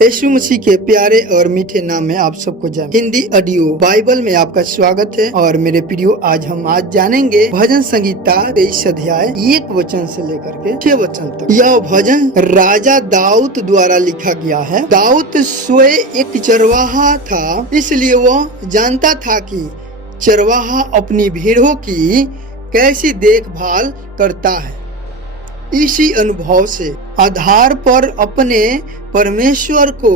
यीशु मसीह के प्यारे और मीठे नाम में आप सबको जय। हिंदी ऑडियो बाइबल में आपका स्वागत है। और मेरे प्रियो, आज जानेंगे भजन संगीता 23 अध्याय 1 वचन से लेकर के 6 वचन तक। यह भजन राजा दाऊद द्वारा लिखा गया है। दाऊद स्वयं एक चरवाहा था, इसलिए वह जानता था कि चरवाहा अपनी भेड़ों की कैसी देखभाल करता है। इसी अनुभव से आधार पर अपने परमेश्वर को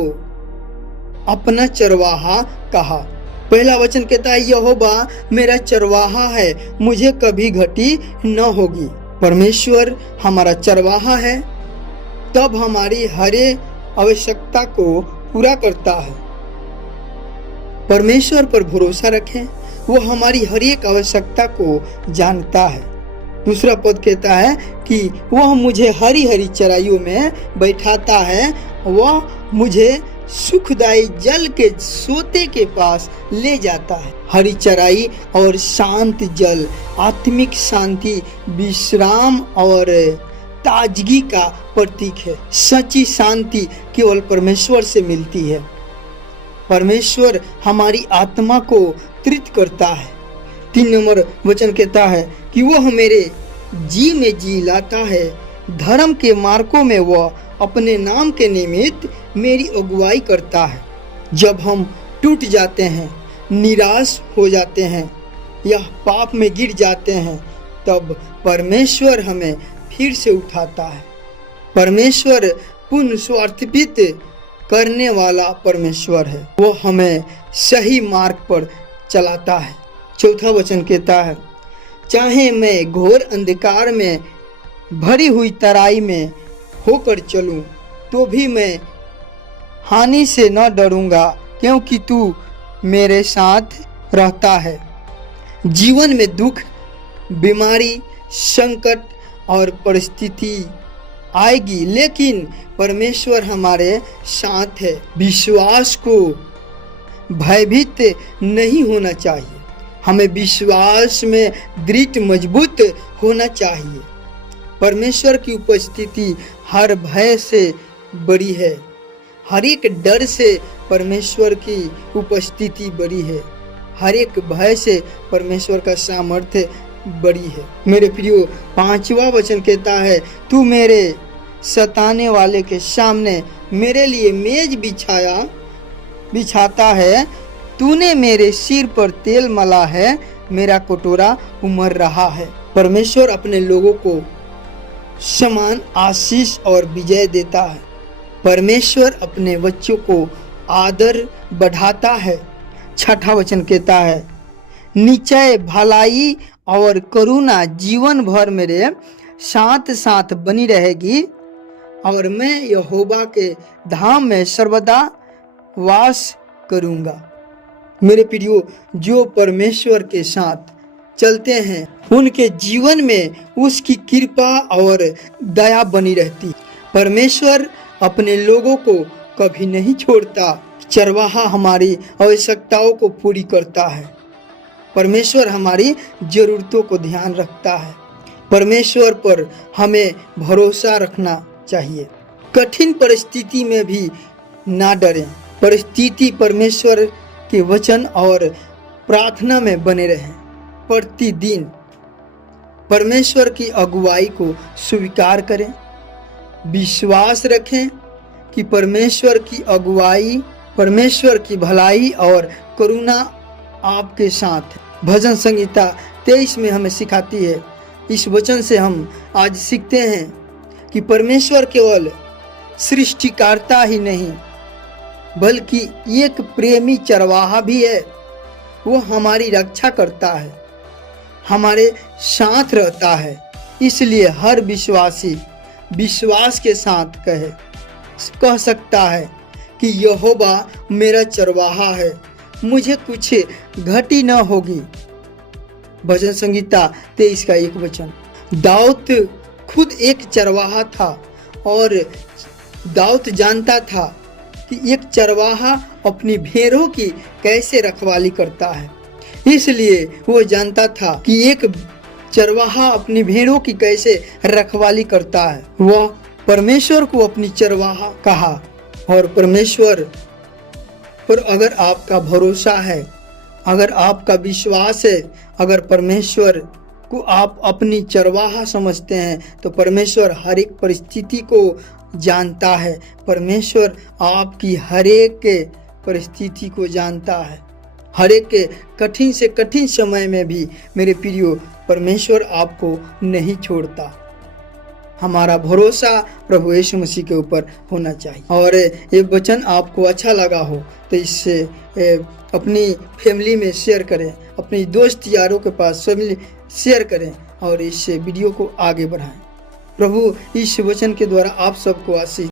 अपना चरवाहा कहा। पहला वचन कहता है, यहोवा मेरा चरवाहा है, मुझे कभी घटी न होगी। परमेश्वर हमारा चरवाहा है, तब हमारी हर आवश्यकता को पूरा करता है। परमेश्वर पर भरोसा रखें, वो हमारी हर एक आवश्यकता को जानता है। दूसरा पद कहता है कि वह मुझे हरी हरी चराइयों में बैठाता है, वह मुझे सुखदायी जल के सोते के पास ले जाता है। हरी चराई और शांत जल आत्मिक शांति, विश्राम और ताजगी का प्रतीक है। सच्ची शांति केवल परमेश्वर से मिलती है। परमेश्वर हमारी आत्मा को तृप्त करता है। 3 नंबर वचन कहता है कि वह मेरे जी में जी लाता है, धर्म के मार्गों में वह अपने नाम के निमित्त मेरी अगुवाई करता है। जब हम टूट जाते हैं, निराश हो जाते हैं या पाप में गिर जाते हैं, तब परमेश्वर हमें फिर से उठाता है। परमेश्वर पुनः स्वार्थित करने वाला परमेश्वर है, वो हमें सही मार्ग पर चलाता है। चौथा वचन कहता है, चाहे मैं घोर अंधकार में भरी हुई तराई में होकर चलूं, तो भी मैं हानि से न डरूंगा, क्योंकि तू मेरे साथ रहता है। जीवन में दुख, बीमारी, संकट और परिस्थिति आएगी, लेकिन परमेश्वर हमारे साथ है। विश्वास को भयभीत नहीं होना चाहिए, हमें विश्वास में दृढ़ मजबूत होना चाहिए। परमेश्वर की उपस्थिति हर भय से बड़ी है, हर एक डर से परमेश्वर की उपस्थिति बड़ी है, हर एक भय से परमेश्वर का सामर्थ्य बड़ी है। मेरे प्रियो, 5वां वचन कहता है, तू मेरे सताने वाले के सामने मेरे लिए मेज बिछाता है, तूने मेरे सिर पर तेल मला है, मेरा कटोरा उमड़ रहा है। परमेश्वर अपने लोगों को समान आशीष और विजय देता है। परमेश्वर अपने बच्चों को आदर बढ़ाता है। 6वां वचन कहता है, निश्चय भलाई और करुणा जीवन भर मेरे साथ साथ बनी रहेगी, और मैं यहोवा के धाम में सर्वदा वास करूंगा। मेरे प्रियो, जो परमेश्वर के साथ चलते हैं, उनके जीवन में उसकी कृपा और दया बनी रहती। परमेश्वर अपने लोगों को कभी नहीं छोड़ता। चरवाहा हमारी आवश्यकताओं को पूरी करता है। परमेश्वर हमारी जरूरतों को ध्यान रखता है। परमेश्वर पर हमें भरोसा रखना चाहिए। कठिन परिस्थिति में भी ना डरें। परिस्थिति परमेश्वर के वचन और प्रार्थना में बने रहें। प्रतिदिन परमेश्वर की अगुवाई को स्वीकार करें। विश्वास रखें कि परमेश्वर की अगुवाई, परमेश्वर की भलाई और करुणा आपके साथ है। भजन संगीता 23 में हमें सिखाती है। इस वचन से हम आज सीखते हैं कि परमेश्वर केवल सृष्टिकर्ता ही नहीं, बल्कि एक प्रेमी चरवाहा भी है। वो हमारी रक्षा करता है, हमारे साथ रहता है। इसलिए हर विश्वासी विश्वास के साथ कह सकता है कि यहोवा मेरा चरवाहा है, मुझे कुछ घटी न होगी। भजन संगीता 23 का 1 वचन। दाऊद खुद एक चरवाहा था, और दाऊद जानता था कि एक चरवाहा अपनी भेड़ों की कैसे रखवाली करता है। इसलिए वो जानता था कि एक चरवाहा अपनी भेड़ों की कैसे रखवाली करता है। वह परमेश्वर को अपनी चरवाहा कहा और परमेश्वर पर अगर आपका भरोसा है, अगर आपका विश्वास है, अगर परमेश्वर को आप अपनी चरवाहा समझते हैं, तो परमेश्वर हर एक परिस्थिति को जानता है। परमेश्वर आपकी हर एक परिस्थिति को जानता है। हर एक कठिन से कठिन समय में भी मेरे प्रियो, परमेश्वर आपको नहीं छोड़ता। हमारा भरोसा प्रभु यीशु मसीह के ऊपर होना चाहिए। और ये वचन आपको अच्छा लगा हो तो इससे अपनी फैमिली में शेयर करें, अपने दोस्त यारों के पास शेयर करें और इस वीडियो को आगे बढ़ाएं। प्रभु इस वचन के द्वारा आप सबको आशीष